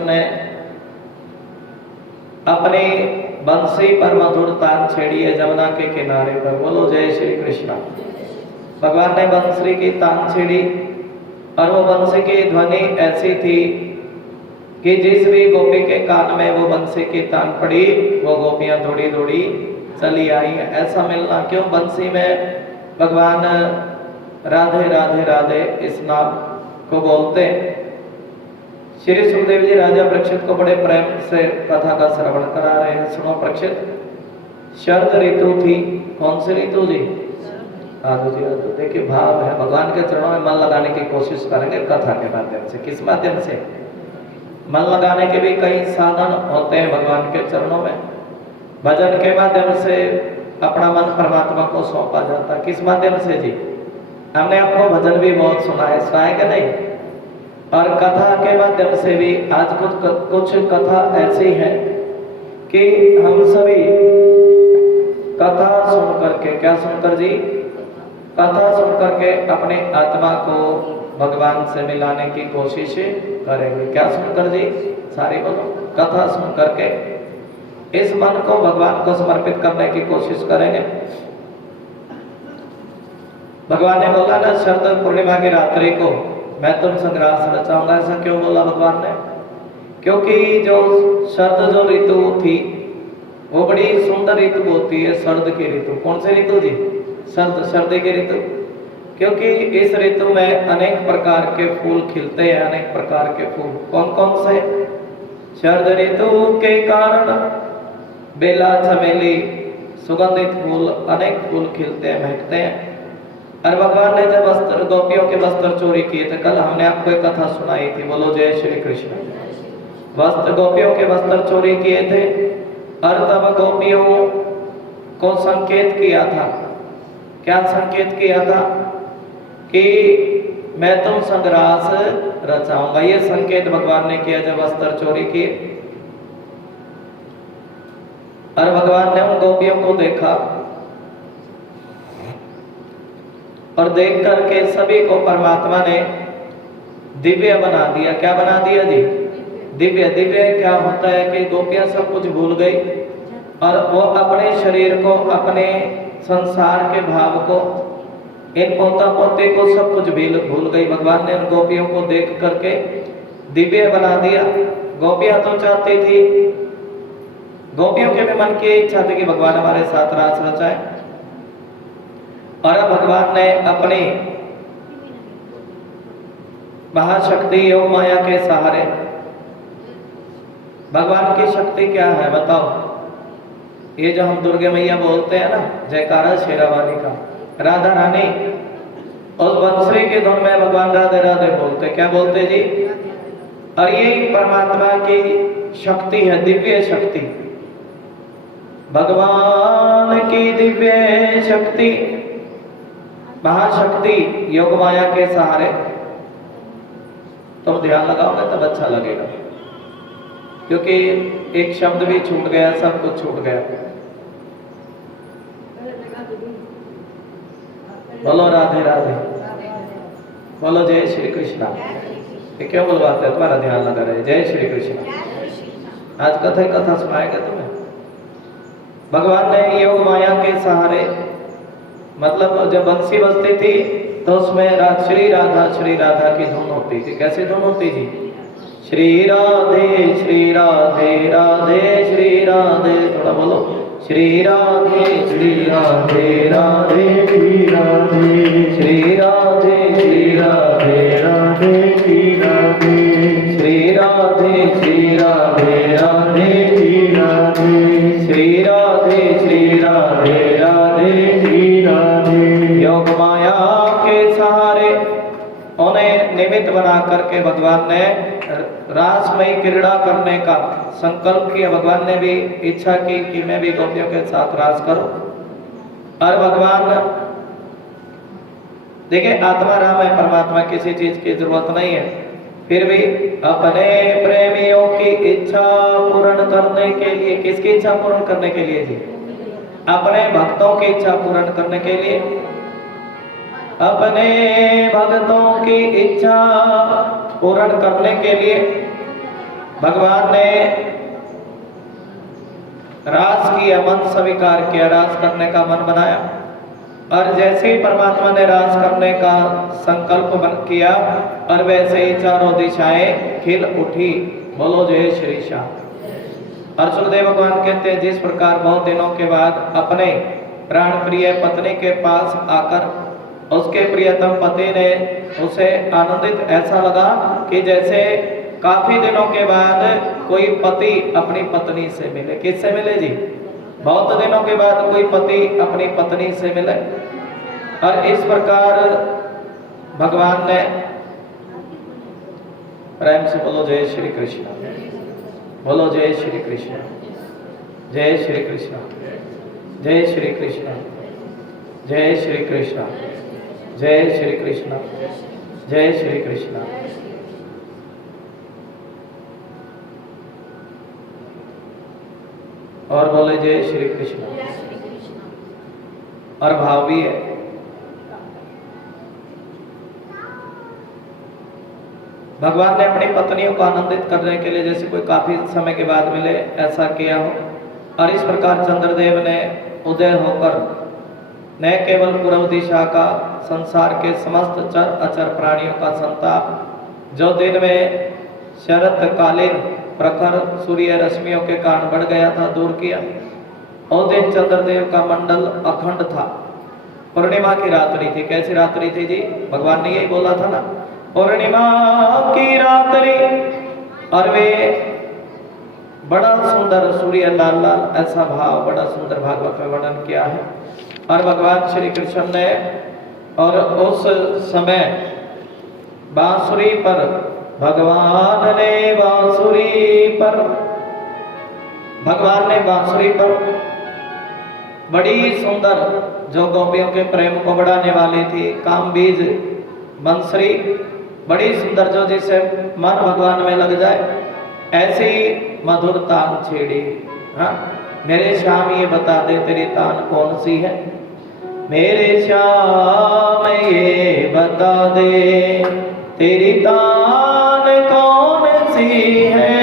ने अपनी बंसी पर मधुर तान छेड़ी है जमुना के किनारे पर। बोलो जय श्री कृष्ण। भगवान ने बंसी की तान छेड़ी और वो बंसी की ध्वनि ऐसी थी कि जिस भी गोपी के कान में वो बंसी की तान पड़ी वो गोपियां दौड़ी दौड़ी चली आई। ऐसा मिलना क्यों? बंसी में भगवान राधे राधे राधे इस नाम को बोलते। श्री सुखदेव जी राजा परीक्षित को बड़े प्रेम से कथा का श्रवण करा रहे हैं। सुनो परीक्षित, शरद ऋतु थी। कौन सी ऋतु जी? आदो जी आदो। देखिए भाव है, भगवान के चरणों में मन लगाने की कोशिश करेंगे कथा के माध्यम से। किस माध्यम से? मन लगाने के भी कई साधन होते हैं भगवान के चरणों में। भजन के माध्यम से अपना मन परमात्मा को सौंपा जाता है। किस माध्यम से जी? हमने आपको भजन भी बहुत सुना है, सुना है कि नहीं? और कथा के माध्यम से भी। आज कुछ कथा ऐसी है कि हम सभी कथा सुन करके, क्या सुनकर जी? कथा सुन करके अपने आत्मा को भगवान से मिलाने की कोशिश करेंगे। क्या सुनकर जी? सारी बोलो। कथा सुन करके इस मन को भगवान को समर्पित करने की कोशिश करेंगे। भगवान ने बोला ना शरद पूर्णिमा की रात्रि को मैं तुम संग रास रचाऊंगा। ऐसा क्यों बोला भगवान ने? क्योंकि जो शरद जो ऋतु थी वो बड़ी सुंदर ऋतु होती है। शरद की ऋतु। कौन सी ऋतु जी? सर्दी की ऋतु। क्योंकि इस ऋतु में अनेक प्रकार के फूल खिलते हैं। अनेक प्रकार के फूल कौन कौन से? शरद ऋतु के कारण बेला, चमेली, सुगंधित फूल, अनेक फूल खिलते हैं, महकते हैं। और भगवान ने जब वस्त्र, गोपियों के वस्त्र चोरी किए थे, कल हमने आपको एक कथा सुनाई थी। बोलो जय श्री कृष्ण। वस्त्र, गोपियों के वस्त्र चोरी किए थे और तब गोपियों को संकेत किया था। क्या संकेत किया था? कि मैं तुम संग रास रचाऊंगा। ये संकेत भगवान ने किया जब वस्त्र चोरी किए। और भगवान ने उन गोपियों को देखा और देख करके सभी को परमात्मा ने दिव्य बना दिया। क्या बना दिया जी? दिव्य। दिव्य क्या होता है कि गोपियां सब कुछ भूल गई और वो अपने शरीर को, अपने संसार के भाव को, इन पोता पोते को सब कुछ भूल गई। भगवान ने उन गोपियों को देख करके दिव्य बना दिया। गोपियां तो चाहती थी, गोपियों के भी मन की इच्छा थी कि भगवान हमारे साथ रास रचाए। और अब भगवान ने अपनी महाशक्ति योग माया के सहारे, भगवान की शक्ति क्या है बताओ? ये जो हम दुर्गे मैया बोलते हैं ना, जयकारा शेरावाली का, राधा रानी, उस बंसुरी की धुन में भगवान राधे राधे बोलते। क्या बोलते जी? और ये परमात्मा की शक्ति है, दिव्य शक्ति, भगवान की दिव्य शक्ति, महाशक्ति योग माया के सहारे। तुम ध्यान लगाओगे तब अच्छा लगेगा, क्योंकि एक शब्द भी छूट गया, सब कुछ छूट गया। बोलो राधे राधे, बोलो जय श्री कृष्णा। ये क्यों बुलवाते हैं? तुम्हारा ध्यान लगा रहे। जय श्री कृष्णा। आज कथा सुनाएगा तुम्हें। भगवान ने योग माया के सहारे, मतलब जब बंसी बजती थी तो उसमें श्री राधा की धुन होती थी। कैसी धुन होती थी? श्री राधे राधे श्री राधे। थोड़ा बोलो। श्री राधे राधे श्री राधे, श्री राधे राधे श्री राधे, श्री राधे राधे श्री राधे, श्री राधे राधे श्री राधे। योग माया के सहारे उन्हें निमित्त बना करके भगवान ने रासमयी क्रीड़ा करने का संकल्प किया। भगवान ने भी इच्छा की कि मैं भी गोपियों के साथ रास करूं। और भगवान देखिए, आत्मा राम है, परमात्मा किसी चीज की जरूरत नहीं है, फिर भी अपने प्रेमियों की इच्छा पूर्ण करने के लिए, किसकी इच्छा पूर्ण करने के लिए जी? अपने भक्तों की इच्छा पूर्ण करने के लिए, अपने भक्तों की इच्छा पूर्ण करने के लिए भगवान ने रास किया, मन स्वीकार किया, रास करने का मन बनाया। और जैसे ही परमात्मा ने रास करने का संकल्प किया और वैसे ही चारों दिशाएं खिल उठी। बोलो जय श्री श्याम। अर्जुनदेव भगवान कहते हैं जिस प्रकार बहुत दिनों के बाद अपने प्राण प्रिय पत्नी के पास आकर उसके प्रियतम पति ने उसे आनंदित ऐसा लगा कि जैसे काफी दिनों के बाद कोई पति अपनी पत्नी से मिले। किससे मिले जी? बहुत दिनों के बाद कोई पति अपनी पत्नी से मिले। और इस प्रकार भगवान ने, प्रेम से बोलो जय श्री कृष्ण, बोलो जय श्री कृष्ण, जय श्री कृष्ण, जय श्री कृष्ण, जय श्री कृष्ण, जय श्री कृष्ण, जय श्री कृष्ण। और बोले जय श्री कृष्ण। और भाव भी है। भगवान ने अपनी पत्नियों को आनंदित करने के लिए जैसे कोई काफी समय के बाद मिले ऐसा किया हो। और इस प्रकार चंद्रदेव ने उदय होकर न केवल पूर्व दिशा का, संसार के समस्त चर अचर प्राणियों का संताप जो दिन में शरतकालीन प्रखर सूर्य रश्मियों के कारण बढ़ गया था, दूर किया। और दिन चंद्रदेव का मंडल अखंड था। पूर्णिमा की रात्रि थी। कैसी रात्रि थी जी? भगवान ने यही बोला था ना, पूर्णिमा की रात्रि। और वे बड़ा सुंदर सूर्य लाल लाल, ऐसा भाव बड़ा सुंदर भागवत में वर्णन किया है। और भगवान श्री कृष्ण ने और उस समय बांसुरी पर, भगवान ने बांसुरी पर, भगवान ने बांसुरी पर बड़ी सुंदर जो गोपियों के प्रेम को बढ़ाने वाली थी, काम बीज बंसुरी, बड़ी सुंदर जो जिसे मन भगवान में लग जाए ऐसी मधुर तान छेड़ी। हाँ, मेरे श्याम ये बता दे तेरी तान कौन सी है? मेरे श्याम ये बता दे तेरी तान कौन सी है?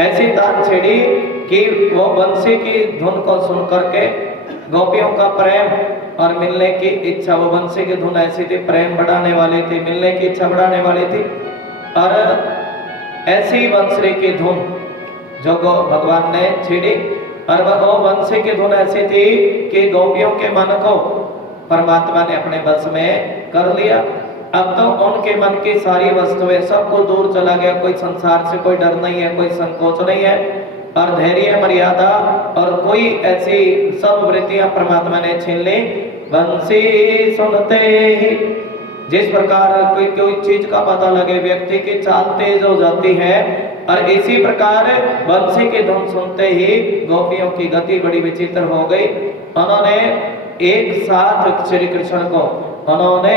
ऐसी तान छेड़ी कि वो बंसी की धुन को सुन करके गोपियों का प्रेम और मिलने की इच्छा, वो बंसी की धुन ऐसी थी, प्रेम बढ़ाने वाली थी, मिलने की इच्छा बढ़ाने वाली थी। और ऐसी बंसरी की धुन जो भगवान ने छेड़ी, और वो बंसी की धुन ऐसी थी कि गोपियों के मन को परमात्मा ने अपने बस में कर लिया। अब तो उनके मन की सारी वस्तुएं सबको दूर चला गया। कोई संसार से कोई डर नहीं है, कोई संकोच नहीं है, और धैर्य मर्यादा और कोई ऐसी सब वृत्तियां परमात्मा ने छीन ली। बंसी सुनते ही जिस प्रकार कोई चीज का पता लगे, व्यक्ति की चाल तेज हो जाती है, और इसी प्रकार बंसी की धुन सुनते ही गोपियों की गति बड़ी विचित्र हो गई। उन्होंने एक साथ श्री कृष्ण को, उन्होंने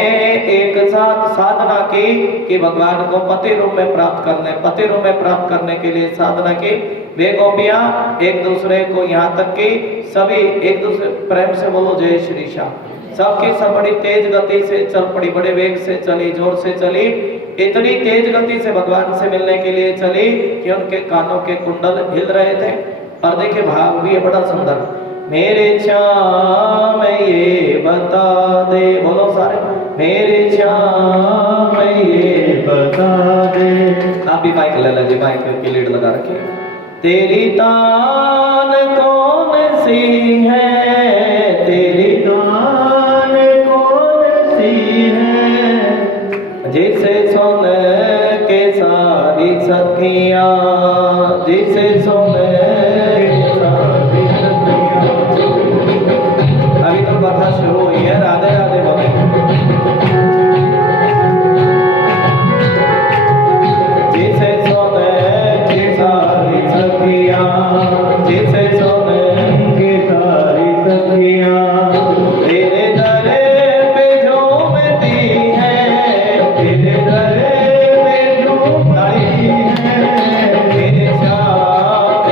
एक साथ साधना की कि भगवान को पति रूप में प्राप्त करने, पति रूप में प्राप्त करने के लिए साधना की। वे गोपियां एक दूसरे को, यहाँ तक कि सभी एक दूसरे, प्रेम से बोलो जय श्री श्याम, सबकी सब बड़ी तेज गति से चल पड़ी, बड़े वेग से चली, जोर से चली। इतनी तेज गति से भगवान से मिलने के लिए चली कि उनके कानों के कुंडल हिल रहे थे। और देखिए भाव भी है बड़ा सुंदर। मेरे श्याम ये बता दे, बोलो सारे, मेरे श्याम ये बता दे। आप भी माइक ले लीजिए, माइक की लीड लगा रखिए। तेरी तान कौन सी है? तेरी तान कौन सी है? जिसे सुन के सारी सखियां, जिसे सुन के सारी सखियां। अभी तो कथा शुरू हुई है, राधे राधे बोले। जिसे सुन के सारी सखियां, जिसे सुन के सारी सखियां, तेरे दरे पे झूमती है, तेरे दरे पे झूमती है। तेरे श्याम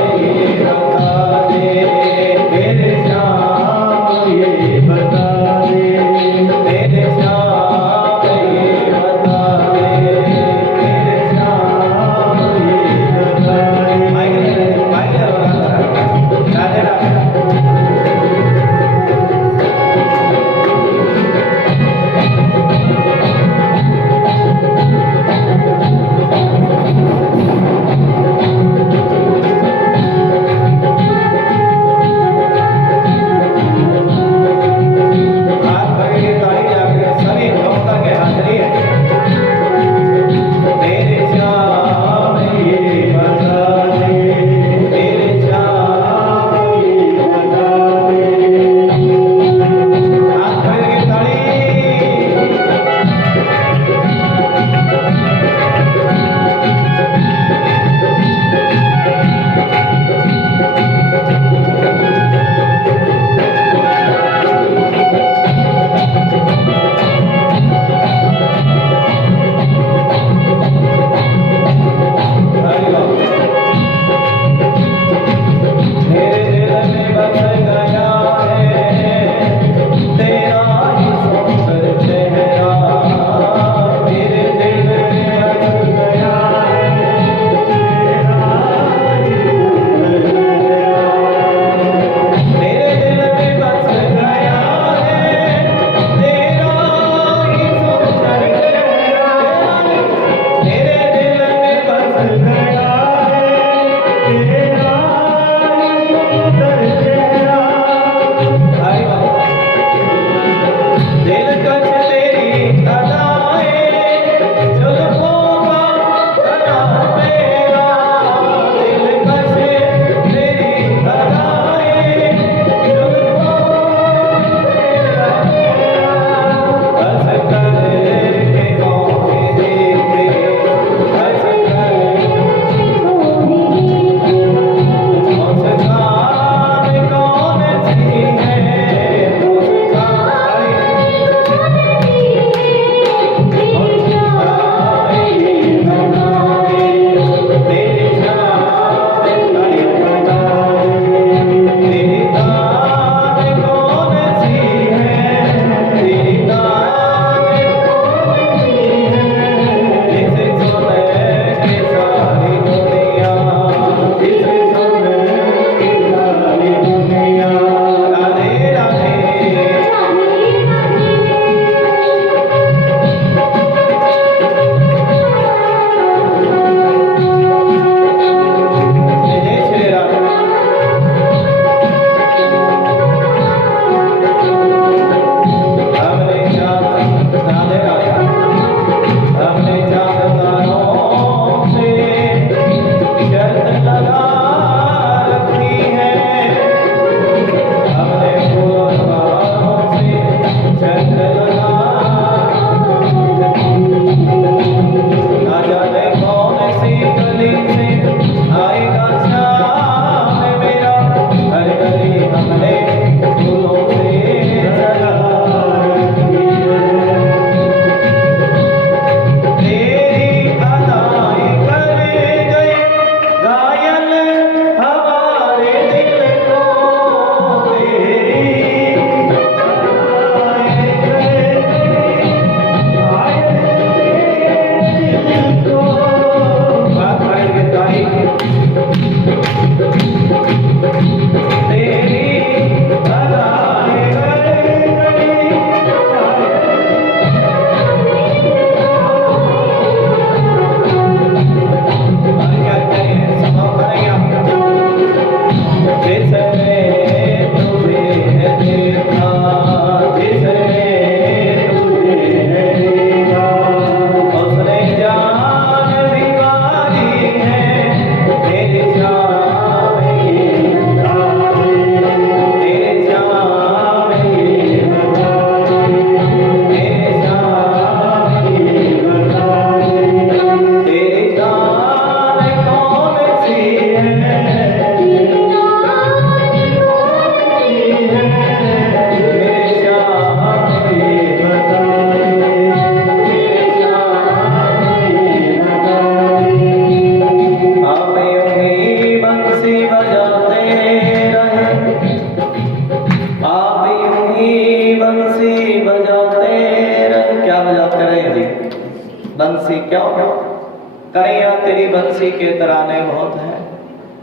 बंसी के तराने बहुत हैं,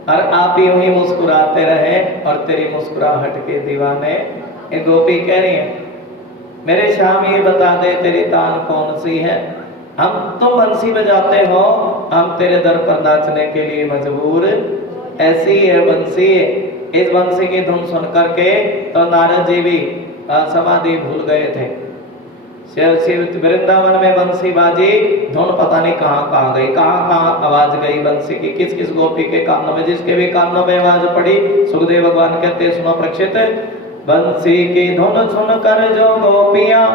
और आप यूं ही मुस्कुराते रहे और तेरी मुस्कुराहट के दीवाने। ये गोपी कह रही है मेरे श्याम ये बता दे तेरी तान कौन सी है। हम तुम बंसी बजाते हो, हम तेरे दर पर नाचने के लिए मजबूर। ऐसी है बंसी। इस बंसी की धुन सुन करके तो नारद जी भी समाधि भूल गए थे। वृंदावन में बंसी बाजी, धुन पता नहीं कहाँ कहाँ गई, कहाँ कहाँ आवाज गई बंसी की, किस किस गोपी के कानों में। जिसके भी कानों में आवाज पड़ी, सुखदेव भगवान कहते सुनो परीक्षित, बंसी की धुन सुन कर जो गोपियां,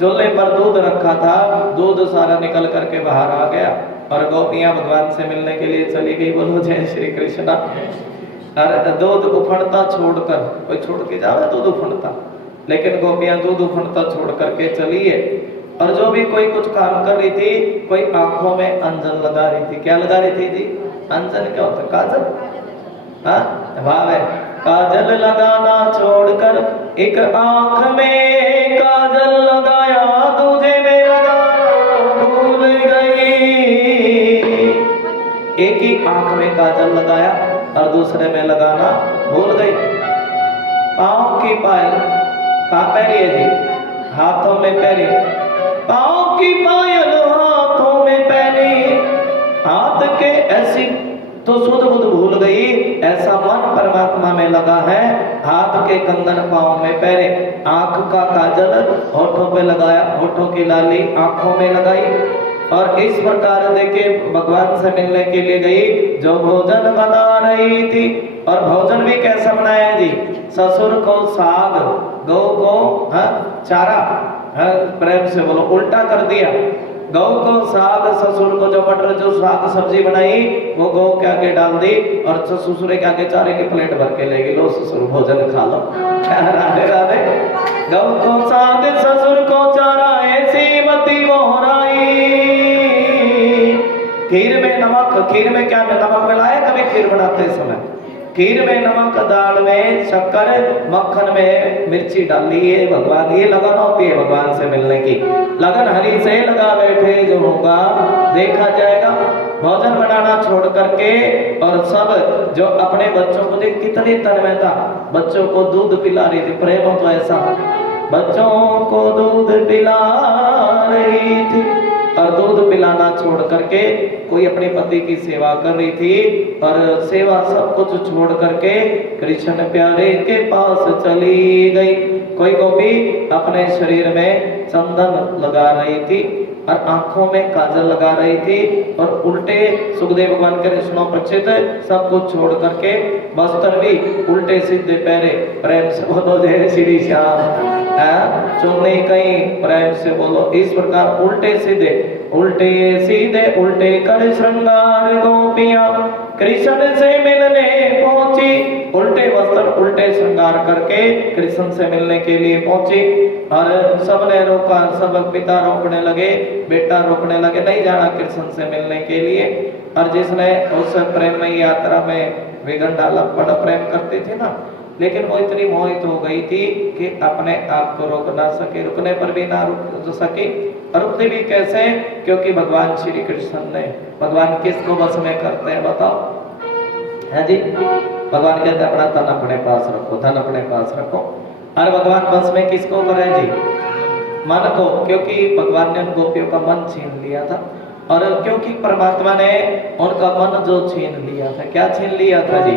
चूल्हे पर दूध रखा था, दूध सारा निकल करके बाहर आ गया और गोपियां भगवान से मिलने के लिए चली गई। बोलो जय श्री कृष्णा। और दूध उफड़ता छोड़कर, कोई छोड़ के जावे दूध उफड़ता, लेकिन गोपियां दूध उफड़ता छोड़ करके चली है। और जो भी कोई कुछ काम कर रही थी, कोई आंखों में अंजन लगा रही थी। क्या लगा रही थी जी? अंजन क्या होता है? काजल। हाँ भाव है, काजल लगाना छोड़कर एक आंख में काजल लगाया, दूजे में लगाना भूल गई। एक ही आंख में काजल लगाया और दूसरे में लगाना भूल गई। पाँव की पायल कहाँ पहनी है जी? हाथों में पहनी। पाँव की पायल हाथों में पहनी, हाथ के ऐसी तो सुध बुध भूल गई। ऐसा मन परमात्मा में लगा है, हाथ के कंगन पाँव में पहने, आंख का काजल होठों पे लगाया, होठों की लाली आंखों में लगाई। और इस प्रकार देखे भगवान से मिलने के लिए गई। जो भोजन बना रही थी, और भोजन भी कैसा बनाया जी? ससुर को साग, गौ को चारा, प्रेम से बोलो उल्टा कर दिया। गौ को साग, ससुर को जो मटर जो साग सब्जी बनाई वो गौ के आगे डाल दी और ससुर के आगे चारे की प्लेट भर के ले गई। लो ससुर भोजन खा लो। राधे राधे। गौ को साग, ससुर को चारा, ऐसी मती मोहराई। खीर में नमक, खीर में क्या नमक मिलाया? कभी खीर बनाते समय खीर में नमक, दाल में शक्कर, मक्खन में मिर्ची डाली है। भगवान ये लगन होती है भगवान से मिलने की। लगन हरी से लगा बैठे, जो होगा देखा जाएगा। भोजन बनाना छोड़ करके और सब जो अपने बच्चों को देख कितनी तन्मयता, बच्चों को दूध पिला रही थी। प्रेम तो ऐसा, बच्चों को दूध पिला रही थी और दूध पिलाना छोड़ करके कोई अपने पति की सेवा कर रही थी। और सेवा सब कुछ छोड़ करके कृष्ण प्यारे के पास चली गई। कोई गोपी अपने शरीर में चंदन लगा रही थी और आंखों में काजल लगा रही थी और उल्टे सुखदेव भगवान के सुनो परीक्षित, सब कुछ छोड़ करके वस्त्र भी उल्टे सीधे पहरे। प्रेम से बोलो जय श्री श्याम। चुन्नी कहीं, प्रेम से बोलो। इस प्रकार उल्टे सीधे उल्टे कर श्रृंगार गोपियां कृष्ण से मिलने पहुंची। उल्टे वस्त्र उल्टे श्रृंगार करके कृष्ण से मिलने के लिए पहुंची। और सबने रोका, सब पिता रोकने लगे, बेटा रोकने लगे, नहीं जाना कृष्ण से मिलने के लिए। और जिसने उस प्रेममयी यात्रा में विघ्न डाला, बड़ा प्रेम करती थी ना, लेकिन वो इतनी मोहित हो गई थी कि अपने आप को रोक ना सके, रुकने पर भी ना रुक सके। रुकते भी कैसे? क्योंकि भगवान श्री कृष्ण ने, भगवान किसको बस में करते हैं बताओ? है जी, भगवान कहते हैं अपना तन अपने पास रखो, धन अपने पास रखो। और भगवान बस में किसको करे जी? मन को। क्योंकि भगवान ने उन गोपियों का मन छीन लिया था। और क्योंकि परमात्मा ने उनका मन जो छीन लिया था, क्या छीन लिया था जी?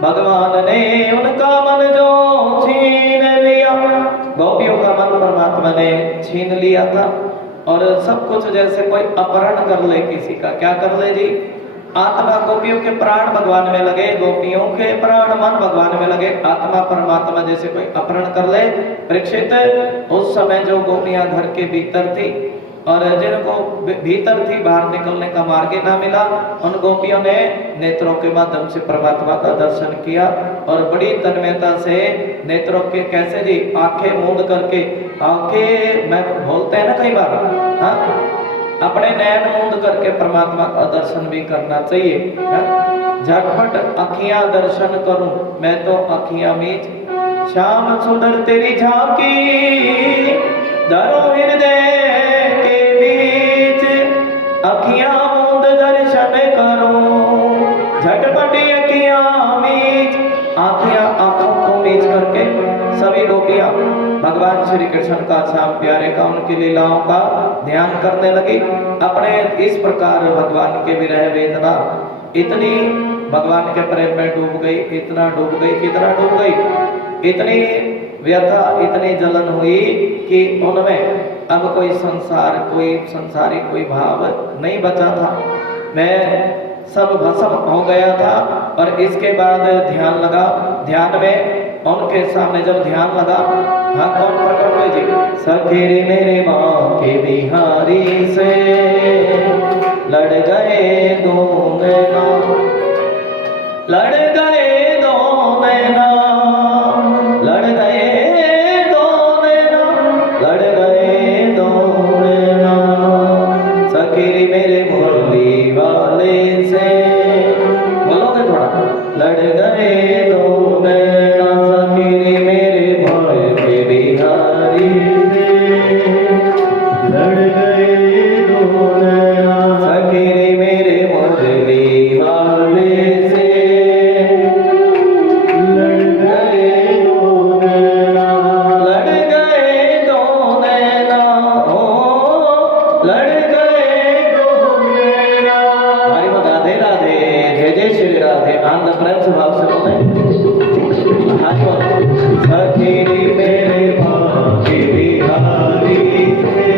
भगवान ने उनका मन जो छीन लिया, गोपियों का मन परमात्मा ने छीन लिया था। और सब कुछ जैसे कोई अपहरण कर ले किसी का, क्या कर ले जी? आत्मा, गोपियों के प्राण भगवान में लगे, गोपियों के प्राण मन भगवान में लगे, आत्मा परमात्मा जैसे कोई अपहरण कर ले। परीक्षित, उस समय जो गोपियां घर के भीतर थी और जिनको भीतर थी, बाहर निकलने का मार्ग ना मिला, उन गोपियों ने नेत्रों के माध्यम से परमात्मा का दर्शन किया। और बड़ी तन्मयता से नेत्रों के, कैसे जी? आंखें मूंद करके, आंखें मैं बोलते हैं ना कई बार, हाँ, अपने नयन मूंद करके परमात्मा का दर्शन भी करना चाहिए। झटपट अखियां दर्शन करूं मैं तो अखियां मीच, श्याम सुंदर तेरी झांकी धरो हृदय के बीच। अखियां मूंद दर्शन करो आंखों को नीच करके सभी गोपियां भगवान श्री कृष्ण का श्याम प्यारे का उनकी लीलाओं का ध्यान करने लगी। अपने इस प्रकार भगवान के विरह वेदना इतनी भगवान के प्रेम में डूब गई, इतना डूब गई, कितना डूब गई, इतनी व्यथा, इतनी जलन हुई कि उनमें अब कोई संसारी कोई भाव नहीं बचा था। मैं सब भस्म हो गया था। और इसके बाद ध्यान लगा, ध्यान में उनके सामने जब ध्यान लगा, हाँ कौन प्रकट हुए जी? सखी रे मेरे माँ के बिहारी से लड़ गए दो नैना, लड़ गए दो नैना, लड़ गए दो नैना, लड़ गए दो नैना, सखी रे मेरे मुरली वाले से, बोलोगे थोड़ा, लड़ गए दो नैना, सखी रे मेरे भोले के बिहारी से, लड़ गए दो नैना, सखी रे मेरे मुरली वाले से, लड़ गए दो नैना, लड़ गए दो नैना, ओ लड़ गए दो नैना। हरि बोल राधे राधे, जय जय श्री राधे। आनंद प्रेम से भाव से बोले, हाथ बोल, सखी रे मेरे भाग्य बिहारी से,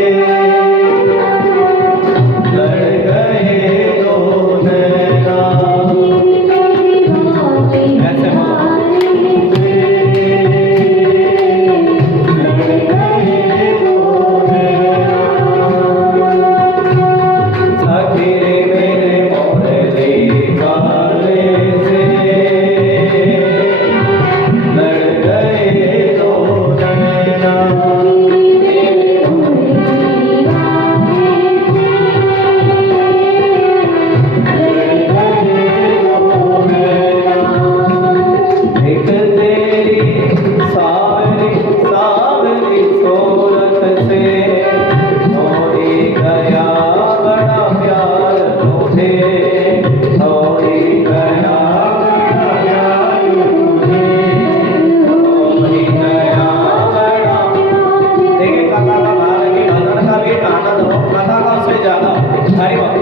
लड़ गए दो नैना, ऐसे बोलो, लड़ गए दो नैना, सखी रे मेरे मुरली वाले से, लड़ गए दो नैना, एक तेरी सावरी सावरी सूरत से हो ही गया बड़ा प्यार तुझे, हो ही गया बड़ा प्यार तुझे, हो ही गया बड़ा। देखिए कथा का भाव है कि भजन का भी आनंद हो, कथा का उससे ज्यादा। अरे वाह,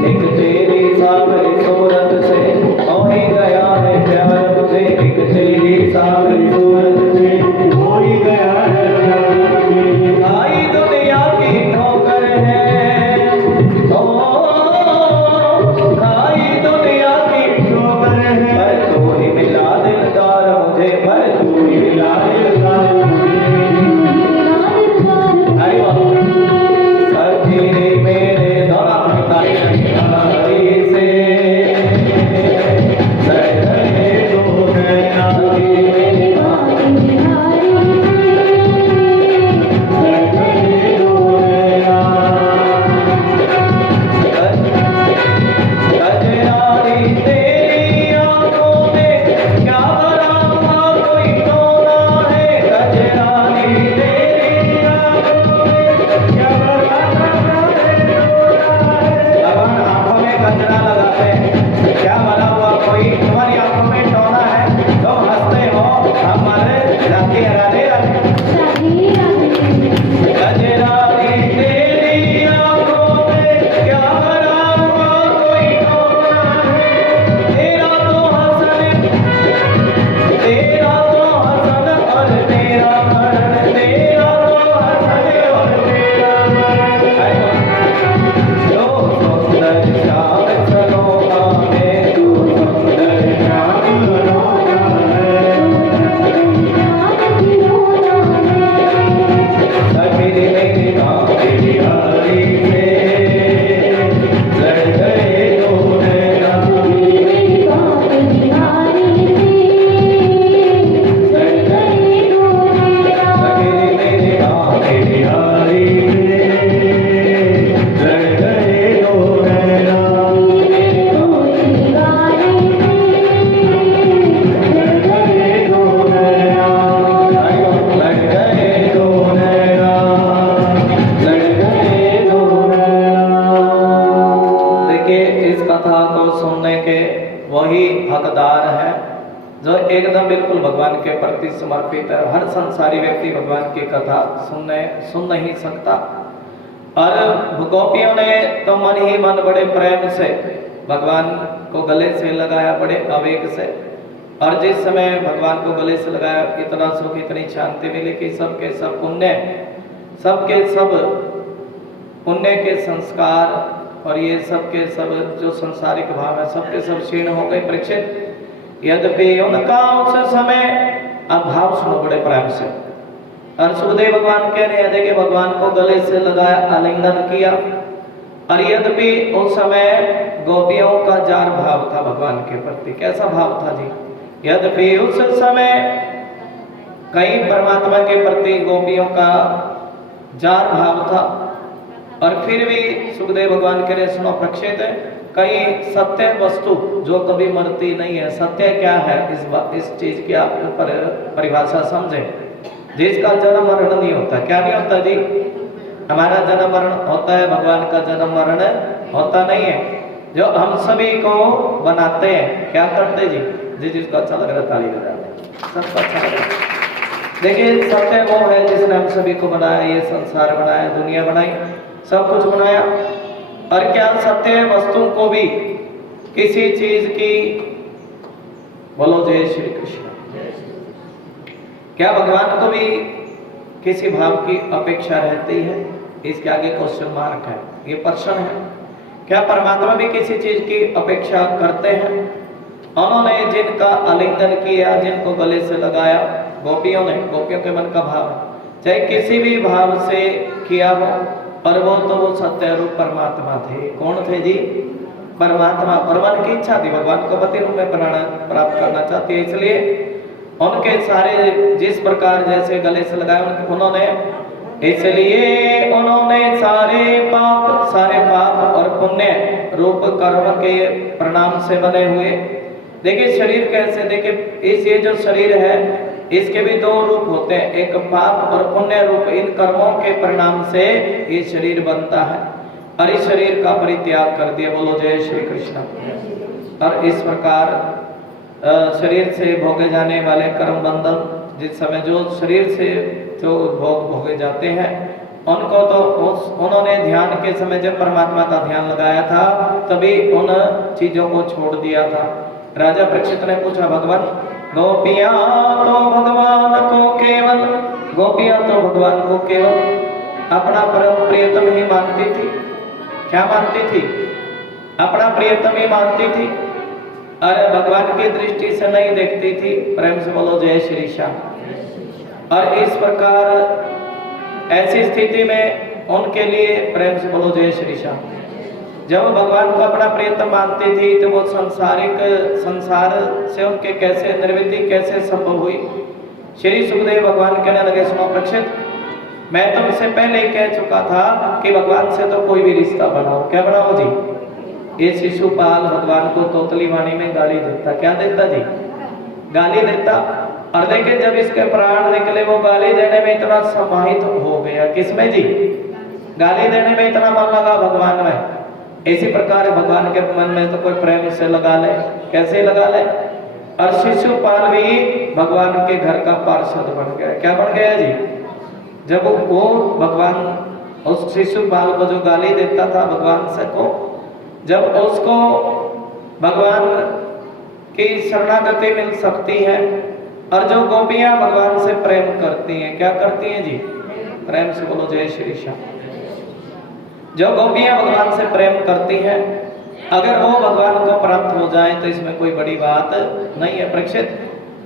एक तेरी सावरी सूरत से हो ही गया है प्यार तुझे, एक तेरी सावरी सूरत से हो ही गया है प्यार तुझे, आई दुनिया की ठोकर है, ओ आई दुनिया की ठोकर है, पर तू ही मिला दिलदार मुझे, पर तू ही मिला दिलदार मुझे। अरे वाह, सखी रे मेरे दात तारी हरी से, लड़ गए दो नैना, सखी मेरे दात लड़ गए दो नैना, गजरारी तेरी आंखों में क्या भरा हुआ कोई टोना है, गजरारी तेरी आंखों में क्या भरा हुआ है टोना है। भगवान आंखों में गजरा लगाते हैं, क्या भरा हुआ कोई तुम्हारी आंखों में टोना है, तुम हंसते हो, हमारे राधे राधे राधे। गजरारी तेरी आंखों में क्या भरा हुआ कोई टोना है, तेरा तो हंसन, तेरा तो हंसन और तेरा मरण, तेरा तो हंसन और तेरा मरण। जो सुंदर श्याम सलोना है, तू सुंदर श्याम सलोना है, सखी रे मेरी माँ के बिहारी से, लड़ गए दो नैना, लड़ गए सखी रे मेरी माँ के बिहारी से, लड़ गए दो नैना, लड़ गए दो नैना, लड़ गए दो नैना, लड़ गए दो नैना। देखिए इस कथा को सुनने के वही हकदार है जो एकदम बिल्कुल भगवान के प्रति समर्पित है। हर संसारी व्यक्ति भगवान की कथा सुन नहीं सकता। और गोपियों ने तो मन ही मन बड़े प्रेम से भगवान को गले से लगाया, बड़े आवेग से। और जिस समय भगवान को गले से लगाया, इतना सुख, इतनी शांति मिली कि सबके सब पुण्य के संस्कार और ये सबके सब जो संसारिक भाव है सबके सब क्षीण हो गए। परीक्षित यद्यपि उनका उस समय, अब भाव सुनो बड़े प्रेम से। और सुखदेव भगवान कह रहे हैं, देखिए भगवान को गले से लगाया, आलिंगन किया। और यद्यपि उस समय गोपियों का जार भाव था भगवान के प्रति। कैसा भाव था जी? यद्यपि उस समय कई परमात्मा के प्रति गोपियों का जार भाव था, और फिर भी सुखदेव भगवान कह रहे सुनो परीक्षित, कई सत्य वस्तु जो कभी मरती नहीं है। सत्य क्या है? इस चीज की आप परिभाषा समझे। जिसका जन्म मरण नहीं होता। क्या नहीं होता जी? हमारा जन्म मरण होता है, भगवान का जन्म मरण होता नहीं है। जो हम सभी को बनाते हैं, क्या करते जी? जिसको अच्छा लग रहा है ताली बजाते, सबको अच्छा लग रहा है। देखिए सत्य वो है जिसने हम सभी को बनाया, ये संसार बनाया, दुनिया बनाई, सब कुछ बनाया। और क्या सत्य वस्तु को भी किसी चीज की, बोलो जय श्री कृष्ण, क्या भगवान को भी किसी भाव की अपेक्षा रहती है? इसके आगे क्वेश्चन मार्क है, ये प्रश्न है। क्या परमात्मा भी किसी चीज की अपेक्षा करते हैं? उन्होंने जिनका आलिंगन किया, जिनको गले से लगाया, गोपियों ने, गोपियों के मन का भाव है, चाहे किसी भी भाव से किया हो, और वो तो वो सत्य रूप परमात्मा थे। कौन थे जी? परमात्मा। भगवान की इच्छा थी, भगवान को पति रूप में प्राप्त करना चाहती है, इसलिए उनके सारे जिस प्रकार जैसे गले से लगाए उन्होंने, इसलिए उन्होंने सारे पाप और पुण्य रूप कर्म के परिणाम से बने हुए। देखिए शरीर कैसे, देखिए ये जो शरीर है इसके भी दो रूप होते हैं, एक पाप और पुण्य रूप। इन कर्मों के परिणाम से ये शरीर बनता है, और इस शरीर का परित्याग कर दिया, बोलो जय श्री कृष्ण। और इस प्रकार शरीर से भोगे जाने वाले कर्म बंधन, जिस समय जो शरीर से जो भोग भोगे जाते हैं उनको तो उन्होंने ध्यान के समय जब परमात्मा का ध्यान लगाया था तभी उन चीजों को छोड़ दिया था। राजा परीक्षित ने पूछा, भगवान गोपियां तो भगवान को केवल अपना परम प्रियतम ही मानती थी। क्या मानती थी? अपना प्रियतम ही मानती थी, अरे भगवान की दृष्टि से नहीं देखती थी। प्रेम से बोलो जय श्री श्याम। और इस प्रकार ऐसी स्थिति में उनके लिए, प्रेम से बोलो जय श्री श्याम, जब भगवान को अपना प्रियतम मानती थी तो वो संसार से उनके कैसे निर्वृत्ति कैसे संभव हुई? श्री सुखदेव भगवान कहने लगे, सुनो परीक्षित, मैं तुमसे पहले ही कह चुका था कि भगवान से तो कोई भी रिश्ता बनाओ। क्या बनाओ जी? ये शिशुपाल भगवान को तोतली वाणी में गाली देता। क्या देता जी? गाली देता। और देखिए जब इसके प्राण निकले वो गाली देने में इतना समाहित हो गया। किसमें जी? गाली देने में इतना मन लगा भगवान में। इसी प्रकार भगवान के मन में तो कोई प्रेम से लगा ले, कैसे लगा ले। और शिशुपाल भी भगवान के घर का पार्षद बन गया। क्या बन गया जी? जब वो भगवान उस शिशुपाल को जो गाली देता था भगवान से को, जब उसको भगवान की शरणागति मिल सकती है, और जो गोपियां भगवान से प्रेम करती हैं, क्या करती हैं जी? प्रेम से बोलो जय श्री श्याम। जो गोपियां भगवान से प्रेम करती हैं, अगर वो भगवान को प्राप्त हो जाए तो इसमें कोई बड़ी बात नहीं है। परीक्षित,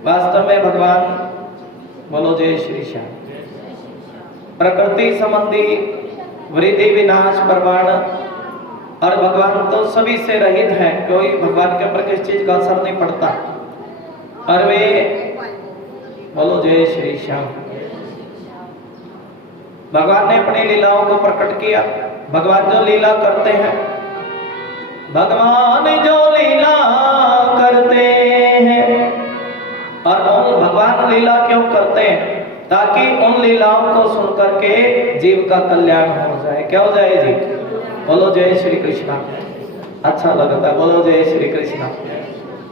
वास्तव में भगवान, बोलो जय श्री श्याम, प्रकृति संबंधी वृद्धि विनाश प्रमाण, और भगवान तो सभी से रहित है, कोई भगवान के ऊपर किस चीज का असर नहीं पड़ता। और वे, बोलो जय श्री श्याम, भगवान ने अपनी लीलाओं को प्रकट किया। भगवान जो लीला करते हैं, भगवान जो लीला करते हैं, और उन भगवान लीला क्यों करते हैं? ताकि उन लीलाओं को सुन करके जीव का कल्याण हो जाए। क्या हो जाए जी? बोलो जय श्री कृष्णा। अच्छा लगता है, बोलो जय श्री कृष्णा।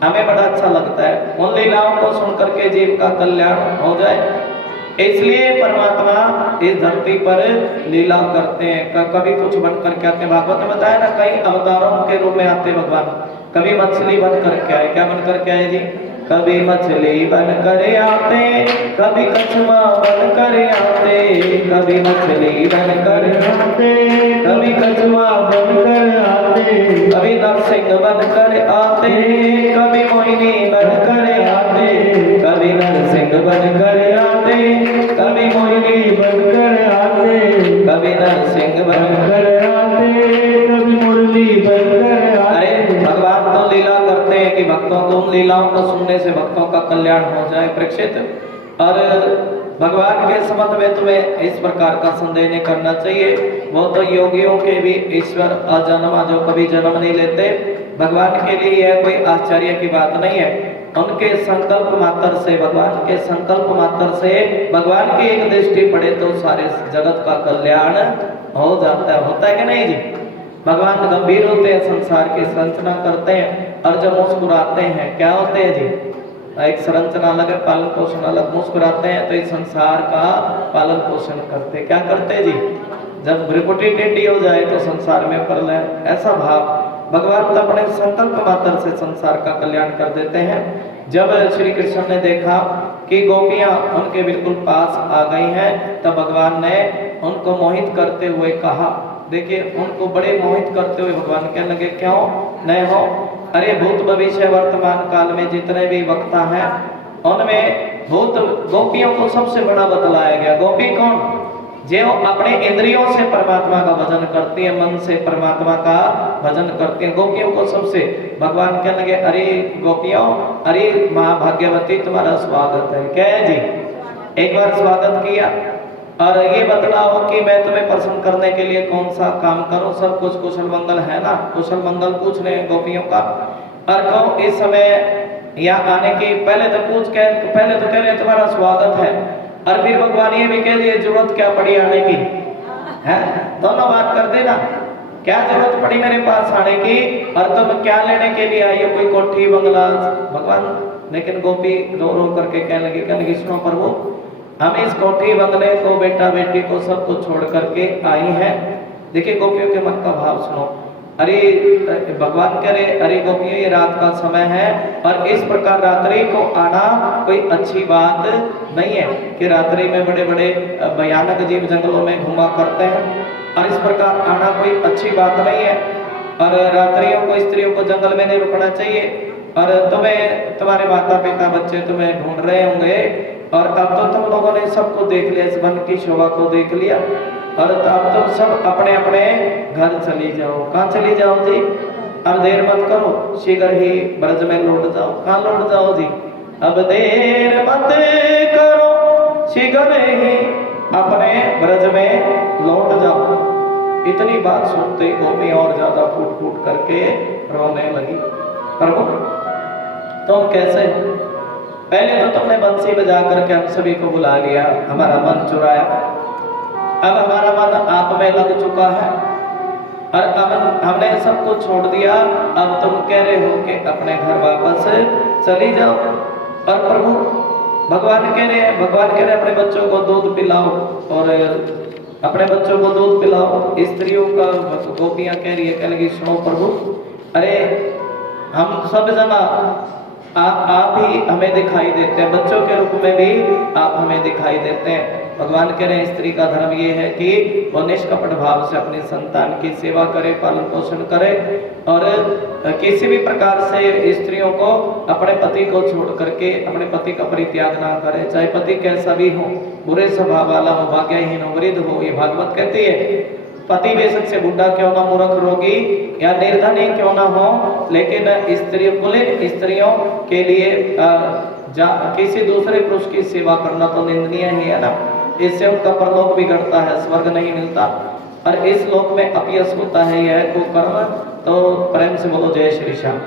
हमें बड़ा अच्छा लगता है। उन लीलाओं को सुन करके जीव का कल्याण हो जाए, इसलिए परमात्मा इस धरती पर लीला करते हैं। कभी कुछ बन करके आते हैं। भागवत में बताया ना, कई अवतारों के रूप में आते भगवान। कभी मछली बन करके आए, क्या बन करके आए जी? कभी मछली बन कर आते, कभी कछुआ बन कर आते, कभी मछली बन कर आते, कभी कछुआ बन कर आते, कभी नरसिंह बन कर आते, कभी मोहिनी बन कर आते, कभी नरसिंह बन कर आते, कभी मोहिनी बन कर आते, कभी नरसिंह बन कर आते, कभी मुरली बन कर आते। भगवान तो लीला करते हैं कि भक्तों को उन लीलाओं को सुनने से भक्तों का कल्याण हो जाए। परीक्षित, और भगवान के संबंध में तुम्हें इस प्रकार का संदेह नहीं करना चाहिए। वो तो योगियों के भी ईश्वर अजन्मा, जो कभी जन्म नहीं लेते। भगवान के लिए यह कोई आश्चर्य की बात नहीं है। उनके संकल्प मात्र से, भगवान के संकल्प मात्र से, भगवान की एक दृष्टि पड़े तो सारे जगत का कल्याण हो जाता है। होता है कि नहीं जी? भगवान गंभीर होते हैं, संसार की संरचना करते हैं, और जब मुस्कुराते हैं क्या होते हैं जी? एक संरचना अलग है, पालन पोषण अलग। मुस्कुराते हैं तो इस संसार का पालन पोषण करते। क्या करते जी? जब भ्रिकुटी टेढ़ी हो जाए तो संसार में प्रलय, ऐसा भाव। भगवान तो अपने संकल्प मात्र से संसार का कल्याण कर देते हैं। जब श्री कृष्ण ने देखा कि गोपियां उनके बिल्कुल पास आ गई हैं, तब भगवान ने उनको मोहित करते हुए कहा। देखिए, उनको बड़े मोहित करते हुए भगवान कहने लगे, क्यों नहीं हो? अरे भूत भविष्य वर्तमान काल में जितने भी वक्ता हैं, उनमें भूत गोपियों को सबसे बड़ा बतलाया गया। गोपी कौन? जो अपने इंद्रियों से परमात्मा का भजन करती है, मन से परमात्मा का भजन करती है, गोपियों को सबसे भगवान कहने लगे, अरे गोपियों, अरे महाभाग्यवती, तुम्हारा स्वागत है। क्या है जी? एक बार स्वागत किया और ये बतलाओ कि मैं तुम्हें प्रसन्न करने के लिए कौन सा काम करूं। सब कुछ कुशल मंगल है ना? कुशल मंगल पूछ रहे हैं गोपियों का। और कहो इस समय यहाँ आने की पहले तो पहले तो कह रहे तुम्हारा स्वागत है, और फिर भगवान ये भी कह दिए जरूरत क्या पड़ी आने की है? दोनों बात कर देना। क्या जरूरत पड़ी मेरे पास आने की, और तुम क्या लेने के लिए आई हो? कोई कोठी बंगला? भगवान, लेकिन गोपी रो रो करके कहने लगी, सुनो प्रभु, हम इस कोठी बंगले को, बेटा बेटी को, सबको छोड़ करके आई हैं। देखिए गोपियों के मन का भाव सुनो। अरे भगवान कह रहे, अरे गोपियों, ये रात का समय है, और इस प्रकार रात्रि को आना कोई अच्छी बात नहीं है कि रात्रि में बड़े बड़े भयानक जीव जंगलों में घुमा करते हैं, और इस प्रकार आना कोई अच्छी बात नहीं है। और रात्रियों को, स्त्रियों को जंगल में नहीं रुकना चाहिए। और तुम्हें, तुम्हारे माता पिता बच्चे तुम्हें ढूंढ रहे होंगे, और अब तो तुम लोगों ने सबको देख लिया, इस वन की शोभा को देख लिया, और अब तुम सब अपने अपने घर चली जाओ। कहाँ चली जाओ जी? अब देर मत करो, शीघ्र ही ब्रज में लौट जाओ। कहाँ लौट जाओ जी? अब देर मत करो, शीघ्र ही अपने ब्रज में लौट जाओ। इतनी बात सुनते ही गोपी और ज्यादा फूट फूट करके रोने लगी। प्रभु तुम कैसे? पहले तो तुमने बंसी बजा करके हम सभी को बुला लिया, हमारा मन चुराया, अब हमारा मन आप में लग चुका है, और अब हमने सबको छोड़ दिया। अब तुम कह रहे हो कि अपने घर वापस चली जाओ। और प्रभु भगवान कह रहे अपने बच्चों को दूध पिलाओ, और अपने बच्चों को दूध पिलाओ। स्त्रियों का गोपियां कह रही है, कह लगी, सुनो प्रभु, अरे हम सब जना आप ही हमें दिखाई देते हैं, बच्चों के रूप में भी आप हमें दिखाई देते हैं। भगवान कह रहे हैं, स्त्री का धर्म ये है कि वो निष्कपट भाव से अपनी संतान की सेवा करे, पालन पोषण करे, और किसी भी प्रकार से स्त्रियों को अपने पति को छोड़ करके अपने पति का परित्याग ना करे, चाहे पति कैसा भी हो, बुरे स्वभाव वाला हो, भाग्यहीन हो, वृद्ध हो। ये भागवत कहती है, पति बेशक से बुढ़ा क्यों ना, मूर्ख, रोगी या निर्धनी क्यों ना हो, लेकिन कुलीन स्त्रियों के लिए किसी दूसरे पुरुष की सेवा करना तो निंदनीय ही है ना। इससे उनका परलोक बिगड़ता है, स्वर्ग नहीं मिलता, और इस लोक में अपयश होता है। यह कुकर्म। तो प्रेम से बोलो जय श्री श्याम।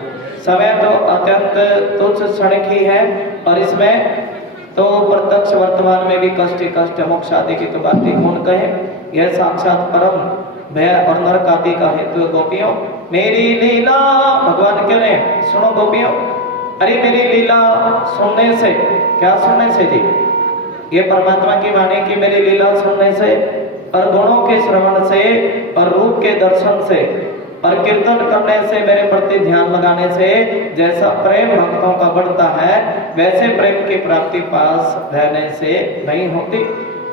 समय तो अत्यंत तुच्छ क्षणिक ही है, और इसमें तो प्रत्यक्ष वर्तमान में भी कष्ट ही कष्ट, मोक्ष आदि की तो बात ही कौन कहे। यह साक्षात परम भय और नरक आदि का हेतु। गोपियों मेरी लीला, भगवान कह रहे हैं, सुनो गोपियों, अरे मेरी लीला सुनने से, क्या सुनने से जी? ये परमात्मा की वाणी की मेरी लीला सुनने से और गुणों के श्रवण से और रूप के दर्शन से और कीर्तन करने से, मेरे प्रति ध्यान लगाने से जैसा प्रेम भक्तों का बढ़ता है वैसे प्रेम की प्राप्ति पास रहने से नहीं होती।